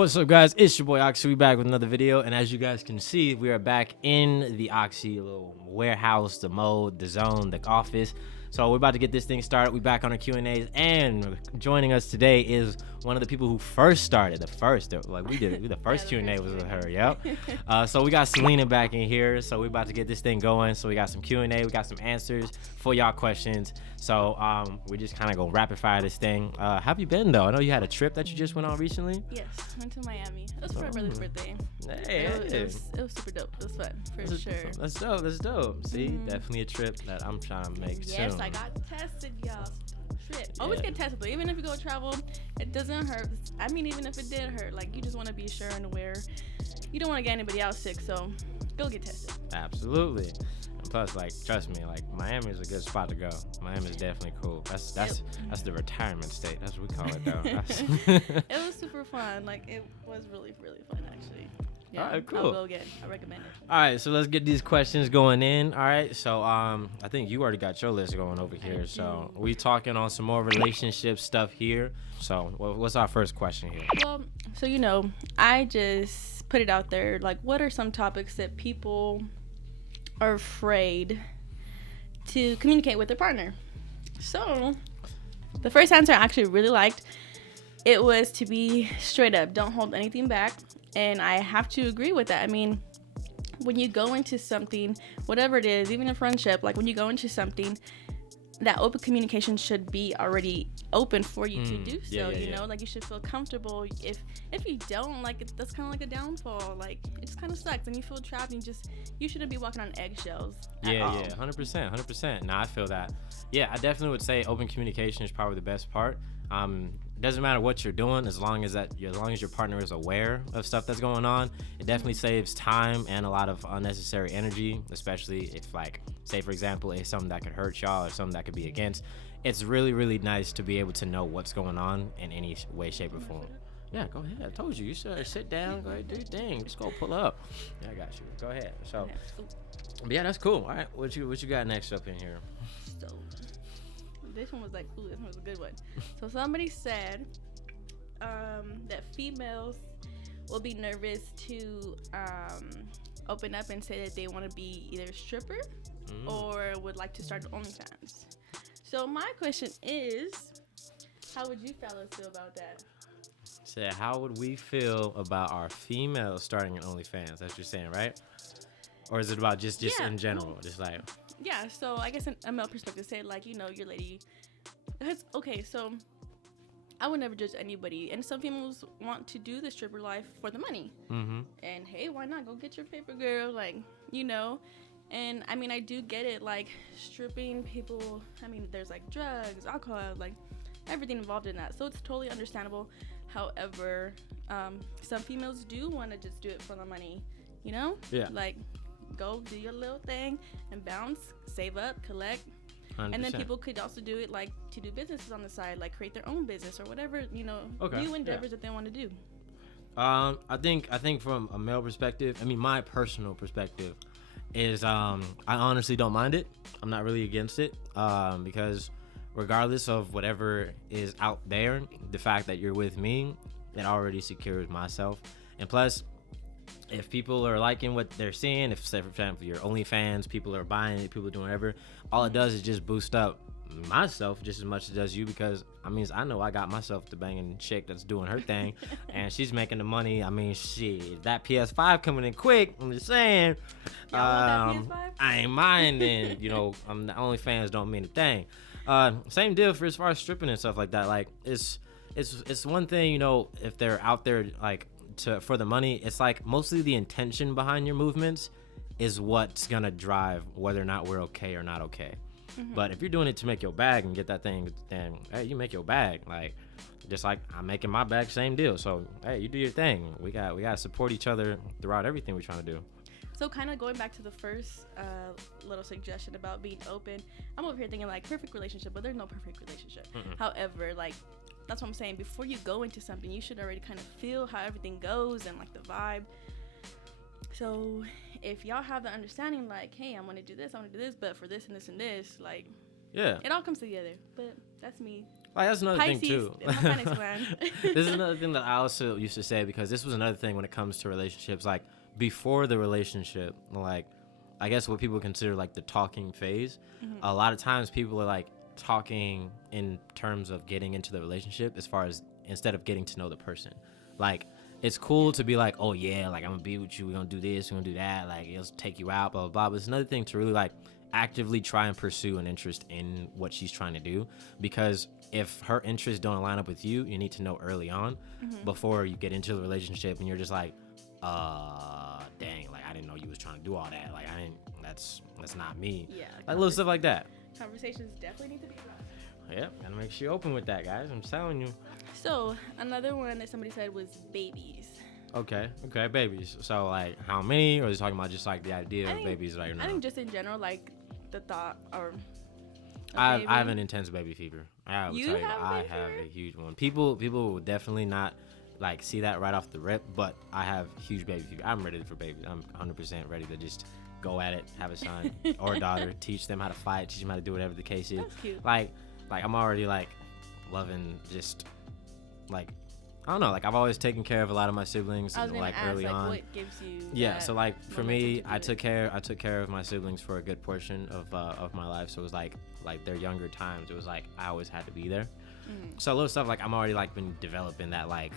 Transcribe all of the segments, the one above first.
What's up, guys? It's your boy Oxy. We back with another video, and as you guys can see, we are back in the Oxy little warehouse, the mode, the zone, the office. So we're about to get this thing started. We back on our Q&As, and joining us today is one of the people who first started. The first Q&A was with her. Yep. So we got Selina back in here. So we're about to get this thing going. So we got some Q&A. We got some answers for y'all questions. So we're just kind of gonna rapid fire this thing. How have you been though? I know you had a trip that you just went on recently. Yes, went to Miami. It was for my brother's birthday. Hey, it was super dope. It was fun for sure. That's dope. See, definitely a trip that I'm trying to make yes, soon. I got tested, y'all. Trip. Always get tested, but even if you go travel, it doesn't hurt. I mean, even if it did hurt, like you just want to be sure and aware. You don't want to get anybody else sick, so go get tested. Absolutely. And plus, like, trust me, like Miami is a good spot to go. Miami is definitely cool. That's the retirement state. That's what we call it, though. It was super fun. Like it was really fun, actually. Yeah, all right, cool. I'll go again. I recommend it. All right, so let's get these questions going in. All right, so I think you already got your list going over here. So we talking on some more relationship stuff here. So what's our first question here? Well, so I just put it out there. Like, what are some topics that people are afraid to communicate with their partner? So the first answer I actually really liked. It was to be straight up. Don't hold anything back. And I have to agree with that. I mean, when you go into something, whatever it is, even a friendship, like when you go into something, that open communication should be already open for you to do so. You know, like you should feel comfortable. If you don't, like that's kind of like a downfall. Like it just kind of sucks, and you feel trapped. And you shouldn't be walking on eggshells. Yeah, 100%. Nah, I feel that. Yeah, I definitely would say open communication is probably the best part. It doesn't matter what you're doing as long as your partner is aware of stuff that's going on. It definitely saves time and a lot of unnecessary energy, especially if, like, say for example, it's something that could hurt y'all or something that could be against. It's really nice to be able to know what's going on in any way, shape, or form. Yeah, go ahead. I told you should sit down, go ahead, do your thing. Just go pull up. Yeah, I got you. Go ahead. So, but yeah, that's cool. All right, what you got next up in here? So, this one was like, ooh, this one was a good one. So somebody said that females will be nervous to open up and say that they want to be either a stripper or would like to start OnlyFans. So my question is, how would you fellas feel about that? So how would we feel about our females starting an OnlyFans? That's what you're saying, right? Or is it about just in general? Just like... Yeah, so I guess in a male perspective, say like, your lady. Okay, so I would never judge anybody. And some females want to do the stripper life for the money. Mm-hmm. And hey, why not? Go get your paper, girl. Like, And I mean, I do get it. Like, stripping people, I mean, there's like drugs, alcohol, like everything involved in that. So it's totally understandable. However, some females do want to just do it for the money, Yeah. Like, go do your little thing and bounce, save up, collect. 100%. And then people could also do it like to do businesses on the side, like create their own business or whatever, new endeavors that they want to do. I think from a male perspective, I mean, my personal perspective is I honestly don't mind it. I'm not really against it because regardless of whatever is out there, the fact that you're with me, it already secures myself. And plus, if people are liking what they're seeing, if, say, for example, your OnlyFans, people are buying it, people are doing whatever, all it does is just boost up myself just as much as it does you, because I know I got myself the banging chick that's doing her thing and she's making the money. I mean, shit, that PS5 coming in quick. I'm just saying, Y'all want that PS5? I ain't minding, I'm the OnlyFans don't mean a thing. Same deal for as far as stripping and stuff like that. Like, it's one thing, if they're out there like for the money, it's like mostly the intention behind your movements is what's gonna drive whether or not we're okay or not okay. Mm-hmm. But if you're doing it to make your bag and get that thing, then hey, you make your bag. Like, just like I'm making my bag, same deal. So hey, you do your thing. We gotta support each other throughout everything we're trying to do. So kind of going back to the first little suggestion about being open, I'm over here thinking like perfect relationship, but there's no perfect relationship. Mm-mm. However, like, that's what I'm saying. Before you go into something, you should already kind of feel how everything goes and like the vibe. So if y'all have the understanding, like, hey, I want to do this, but for this and this and this, like, yeah, it all comes together. But that's me. Like, that's another thing Pisces, too. my finance plan. This is another thing that I also used to say, because this was another thing when it comes to relationships. Like, before the relationship, like, I guess what people consider like the talking phase. A lot of times people are like talking in terms of getting into the relationship, as far as instead of getting to know the person. Like, it's cool to be like, oh yeah, like, I'm gonna be with you, we're gonna do this, we're gonna do that, like, it'll take you out, blah blah blah. But it's another thing to really like actively try and pursue an interest in what she's trying to do, because if her interests don't line up with you, you need to know early on before you get into the relationship and you're just like, dang, like, I didn't know you was trying to do all that, like, I didn't, that's not me. Yeah, like little stuff like that. Conversations definitely need to be had. Yeah, gotta make sure you're open with that, guys. I'm telling you. So another one that somebody said was babies. Okay, babies. So, like, how many? Or is it talking about just like the idea of babies right now? I think just in general, like the thought or. I have an intense baby fever. I have a huge one. People will definitely not like see that right off the rip, but I have huge baby fever. I'm ready for babies. I'm 100% ready to just go at it, have a son or a daughter, teach them how to fight, teach them how to do whatever the case is. That's cute. Like I'm already like loving just like, I don't know, like, I've always taken care of a lot of my siblings, I was gonna like, ask, early like, on. what gives you So like for me, I took care. care of my siblings for a good portion of my life. So it was like their younger times, it was like I always had to be there. So little stuff like I'm already like been developing that, like,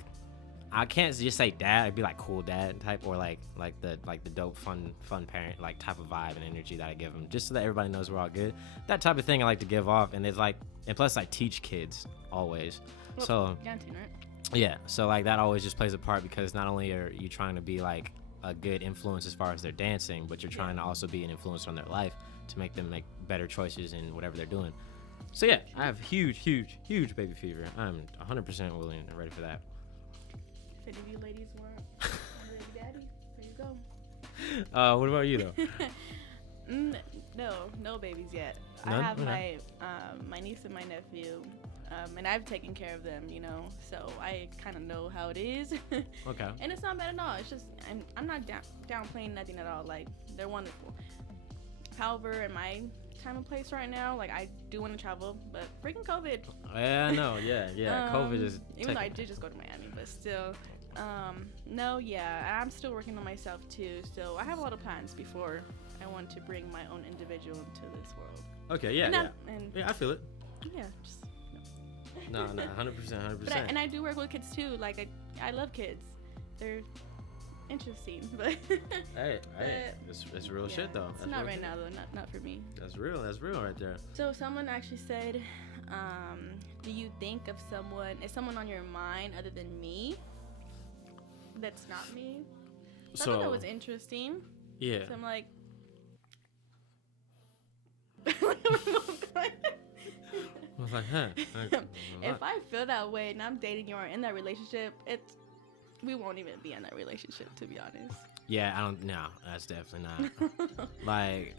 I can't just say dad, I'd be like cool dad type, or like the dope fun parent like type of vibe and energy that I give them, just so that everybody knows we're all good. That type of thing I like to give off, and it's like, and plus I teach kids always. Well, so dancing, right? yeah, so like that always just plays a part, because not only are you trying to be like a good influence as far as their dancing, but you're trying to also be an influence on their life to make them make better choices in whatever they're doing. So yeah, I have huge baby fever. I'm 100% willing and ready for that. If any of you ladies want a baby daddy, there you go. What about you though? No babies yet. None? I have Okay. my niece and my nephew, and I've taken care of them, so I kind of know how it is. Okay. And it's not bad at all. It's just I'm not downplaying nothing at all. Like, they're wonderful. However, in my time and place right now, like, I do want to travel, but freaking COVID. Yeah, I know. Yeah. COVID is. Even though I did just go to Miami, but still. No, yeah, I'm still working on myself too. So I have a lot of plans before I want to bring my own individual into this world. Okay, yeah, yeah, I feel it. Yeah, just No, 100%. But I do work with kids too. Like, I love kids. They're interesting, but hey, it's real shit though. It's not right now though. Not for me. That's real right there. So someone actually said, do you think of someone? Is someone on your mind other than me? That's not me. So I thought that was interesting. Yeah. So I'm like. I was like, huh. If I feel that way and I'm dating you or in that relationship, we won't even be in that relationship, to be honest. Yeah, I don't. No, that's definitely not. like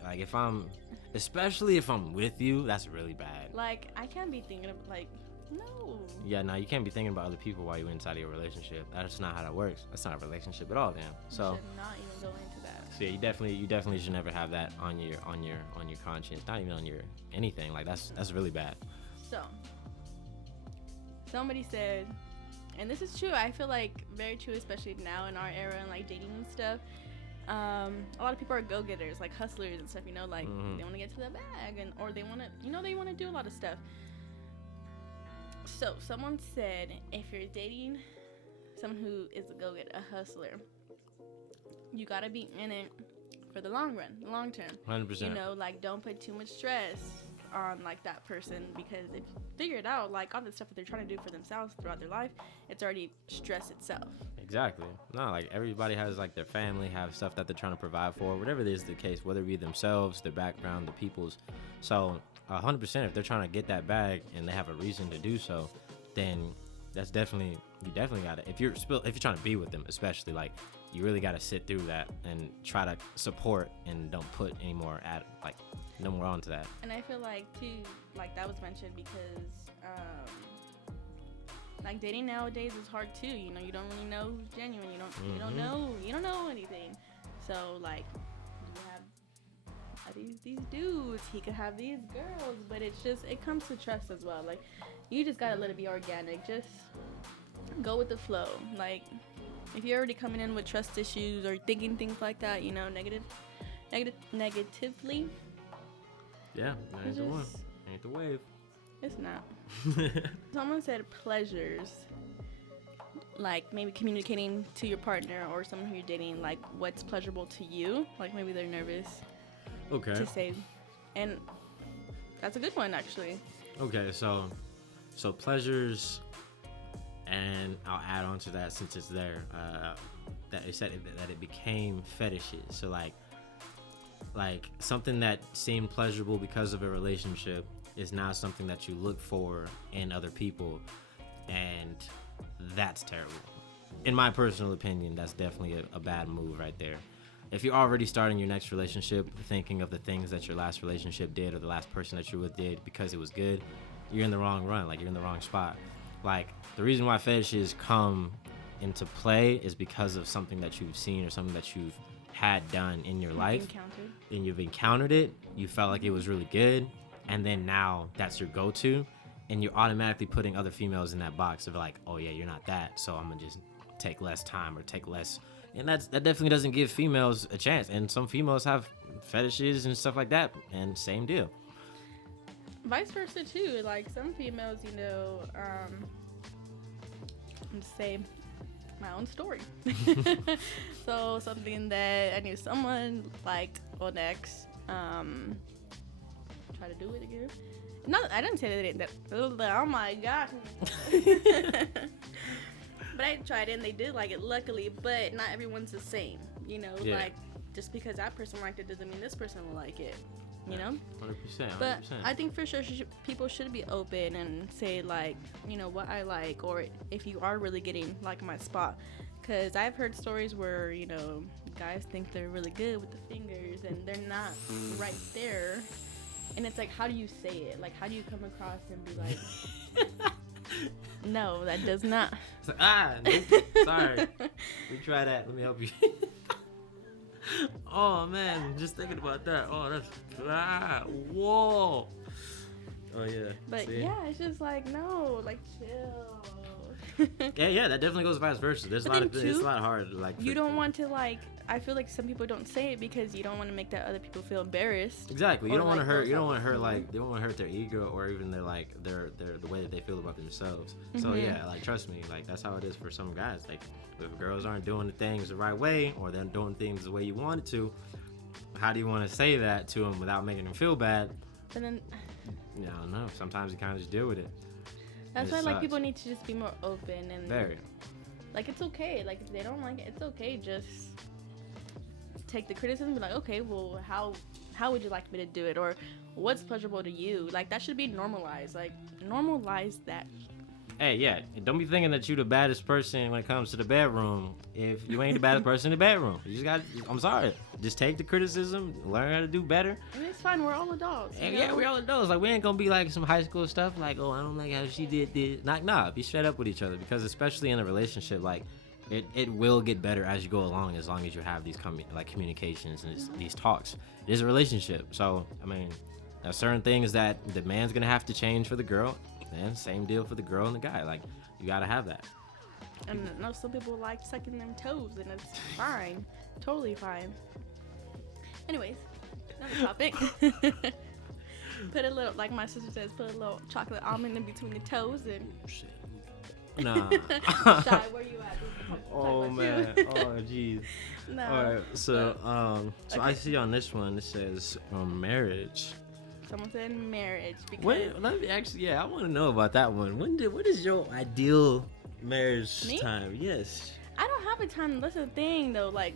especially if I'm with you, that's really bad. Like, I can't be thinking of no. Yeah, no, you can't be thinking about other people while you're inside of your relationship. That's not how that works. That's not a relationship at all, damn. So. You should not even go into that. So yeah, you definitely should never have that on your conscience. Not even on your anything. Like, that's really bad. So, somebody said, and this is true, I feel like very true, especially now in our era and like dating and stuff. A lot of people are go-getters, like hustlers and stuff, like they want to get to the bag, or they want to, they want to do a lot of stuff. So someone said, if you're dating someone who is a go-getter, a hustler, you gotta be in it for the long run, the long term. 100%. Like, don't put too much stress on like that person, because if you figure it out, like all the stuff that they're trying to do for themselves throughout their life, it's already stress itself. Exactly. No, like, everybody has like their family, have stuff that they're trying to provide for, whatever it is the case, whether it be themselves, their background, the people's. So 100%, if they're trying to get that bag and they have a reason to do so, then you definitely got it. If you're trying to be with them, especially, like, you really got to sit through that and try to support, and don't put any more no more onto that. And I feel like too, like, that was mentioned because like, dating nowadays is hard too. You don't really know who's genuine. You don't know anything. So, like, do you have have these dudes. He could have these girls. But it's just, it comes to trust as well. Like, you just gotta let it be organic. Just go with the flow. Like, if you're already coming in with trust issues or thinking things like that, you know, negatively. Yeah, that ain't the one. Ain't the wave. It's not. Someone said pleasures. Like maybe communicating to your partner or someone who you're dating, like what's pleasurable to you. Like maybe they're nervous. Okay. To say, and that's a good one actually. Okay, so pleasures, and I'll add on to that since it's there. That it said that it became fetishes. So like something that seemed pleasurable because of a relationship is now something that you look for in other people, and that's terrible. In my personal opinion, that's definitely a bad move right there. If you're already starting your next relationship thinking of the things that your last relationship did or the last person that you were with did because it was good, you're in the wrong run. Like, you're in the wrong spot. Like, the reason why fetishes come into play is because of something that you've seen or something that you've had done in your life. And you've encountered it. You felt like it was really good. And then now that's your go-to. And you're automatically putting other females in that box of like, oh yeah, you're not that, so I'm gonna just take less time or take less. And that definitely doesn't give females a chance. And some females have fetishes and stuff like that, and same deal. Vice versa too. Like some females, you know, I'm just saying my own story. So something that I knew someone liked on X, try to do it again. No, I didn't say that they didn't. Oh my gosh. But I tried it and they did like it, luckily. But not everyone's the same. You know, like just because that person liked it doesn't mean this person will like it. You know? 100%. But I think for sure people should be open and say like, you know, what I like, or if you are really getting like my spot. Because I've heard stories where, you know, guys think they're really good with the fingers and they're not right there. And it's like, how do you say it? Like, how do you come across and be like, no, that does not. It's like, nope, sorry. We try that. Let me help you. Oh, man, just thinking about that. Oh, that's, whoa. Oh, yeah. But, yeah, it's just like, no, like, chill. yeah, that definitely goes vice versa. There's it's a lot hard. Like, you don't want to, like, I feel like some people don't say it because you don't want to make that other people feel embarrassed. Exactly. You don't want to hurt. You don't want to hurt like they don't want to hurt their ego or even their the way that they feel about themselves. Mm-hmm. So yeah, like trust me, like that's how it is for some guys. Like if girls aren't doing the things the right way or they're doing things the way you wanted to, how do you want to say that to them without making them feel bad? But then, I don't know. Sometimes you kind of just deal with it. That's why like people need to just be more open and very. Like it's okay. Like if they don't like it, it's okay. Just take the criticism and be like, okay, well, how would you like me to do it, or what's pleasurable to you? Like that should be normalized. Like normalize that. Hey, yeah, don't be thinking that you the baddest person when it comes to the bedroom if you ain't the baddest person in the bedroom. You just got, I'm sorry, just take the criticism, learn how to do better. And it's fine, we're all adults. And yeah, we're all adults. Like we ain't gonna be like some high school stuff like, oh, I don't like how she did this. Like, nah, be straight up with each other, because especially in a relationship, like it will get better as you go along as you have these communications and these talks. It is a relationship, so I mean, there's certain things that the man's gonna have to change for the girl. And same deal for the girl and the guy. Like, you gotta have that. And I know some people like sucking them toes, and it's fine. Totally fine. Anyways, another topic. Put a little, like my sister says, put a little chocolate almond in between the toes and... Shit. Nah. Shy, where you at? Oh, man. Oh, jeez. No. All right. So, okay. I see on this one, it says marriage. Someone said marriage. Because Wait, let me actually, I want to know about that one. What is your ideal marriage time? Yes. I don't have a time. That's the thing, though. Like,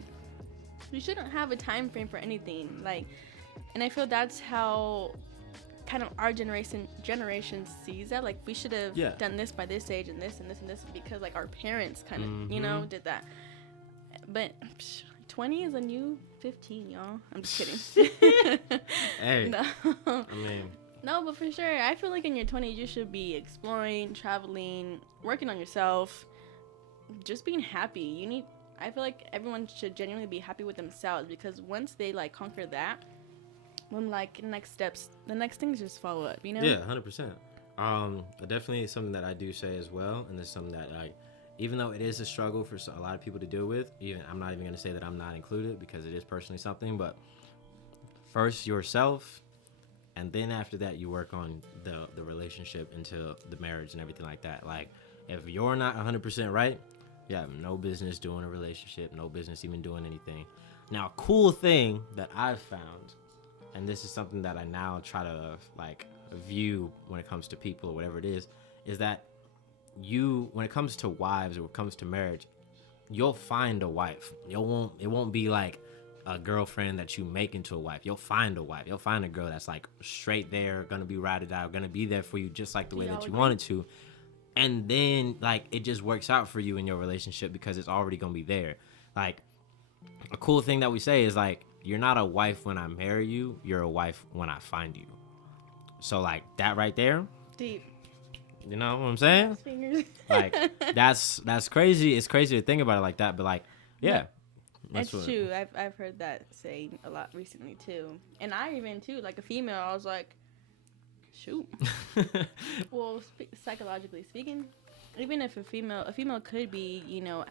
you shouldn't have a time frame for anything. Like, and I feel that's how kind of our generation sees that. Like, we should have done this by this age and this and this and this because, like, our parents kind of, you know, did that. But 20 is a new 15, y'all. I'm just kidding. Hey. No. I mean. No, but for sure, I feel like in your 20s, you should be exploring, traveling, working on yourself, just being happy. I feel like everyone should genuinely be happy with themselves, because once they, like, conquer that, when like next steps, the next things just follow up, you know? Yeah, 100%. Definitely something that I do say as well, and it's something that even though it is a struggle for a lot of people to deal with, even I'm not even gonna say that I'm not included because it is personally something. But first yourself, and then after that you work on the relationship into the marriage and everything like that. Like if you're not 100% right, you have no business doing a relationship, no business even doing anything. Now, a cool thing that I've found, and this is something that I now try to like view when it comes to people or whatever it is that when it comes to wives or when it comes to marriage, you'll find a wife. It won't be like a girlfriend that you make into a wife. You'll find a wife. You'll find a girl that's like straight there, gonna be ride it out, gonna be there for you just like the way that you wanted to. And then like it just works out for you in your relationship because it's already gonna be there. Like a cool thing that we say is like, you're not a wife when I marry you, you're a wife when I find you. So like that right there, deep. You know what I'm saying? Like that's crazy. It's crazy to think about it like that, but like, yeah. It's true. I've heard that saying a lot recently too, and I even too, like a female, I was like, shoot. Well, psychologically speaking, even if a female could be, you know,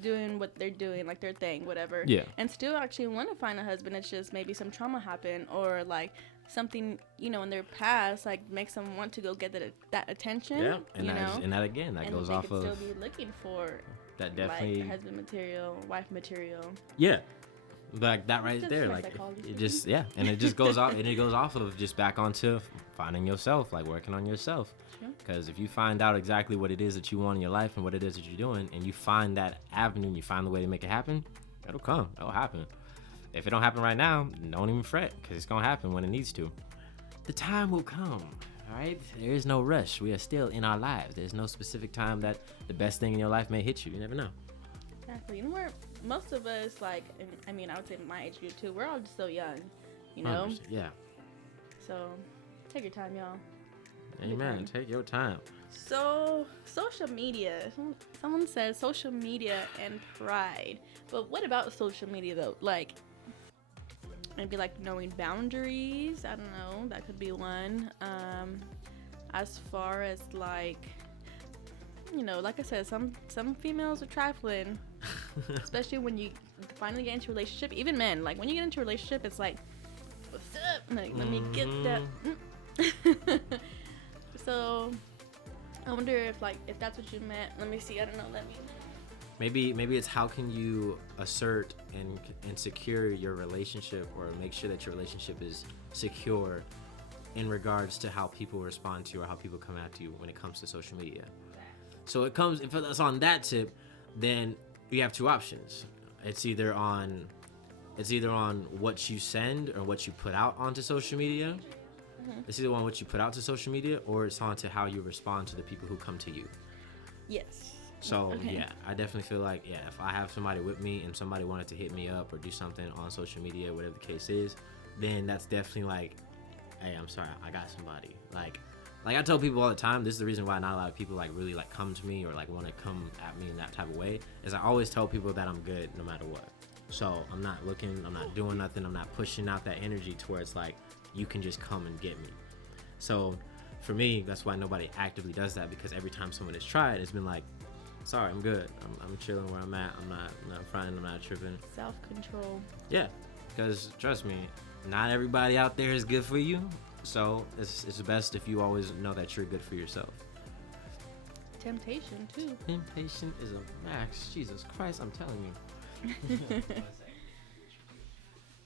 doing what they're doing, like their thing, whatever. Yeah. And still actually want to find a husband. It's just maybe some trauma happened or like something, you know, in their past, like makes them want to go get that attention. Yeah. And that again, that goes off of. Still be looking for that definitely like husband material, wife material. Yeah. Like that right there, like it just and it just goes off and it goes off of just back onto finding yourself, like working on yourself. Because if you find out exactly what it is that you want in your life and what it is that you're doing, and you find that avenue and you find the way to make it happen, it'll come. It'll happen. If it don't happen right now, don't even fret, because it's going to happen when it needs to. The time will come, all right? There is no rush. We are still in our lives. There's no specific time that the best thing in your life may hit you. You never know. Exactly. And most of us, like, I mean, I would say my age group too, we're all just so young, you know? Yeah. So take your time, y'all. Amen. Take your time. So, social media. Someone says social media and pride. But what about social media, though? Like, maybe like knowing boundaries. I don't know. That could be one. As far as like, you know, like I said, some females are trifling. Especially when you finally get into a relationship. Even men. Like, when you get into a relationship, it's like, what's up? Like, let me get that. So, I wonder if that's what you meant. Let me see. I don't know. Maybe it's how can you assert and secure your relationship, or make sure that your relationship is secure in regards to how people respond to you or how people come at you when it comes to social media. So if it's on that tip, then you have two options. It's either on what you send or what you put out onto social media. It's either on what you put out to social media, or it's on to how you respond to the people who come to you. Yes. So, yeah, I definitely feel like, if I have somebody with me and somebody wanted to hit me up or do something on social media, whatever the case is, then that's definitely like, hey, I'm sorry, I got somebody. Like I tell people all the time, this is the reason why not a lot of people like really like come to me or like want to come at me in that type of way, is I always tell people that I'm good no matter what. So I'm not doing nothing, I'm not pushing out that energy towards like, you can just come and get me. So for me, that's why nobody actively does that, because every time someone has tried, it's been like, sorry, I'm good. I'm chilling where I'm at. I'm not fronting. I'm not tripping. Self-control. Yeah, because trust me, not everybody out there is good for you. So it's best if you always know that you're good for yourself. Temptation too. Temptation is a max. Jesus Christ, I'm telling you.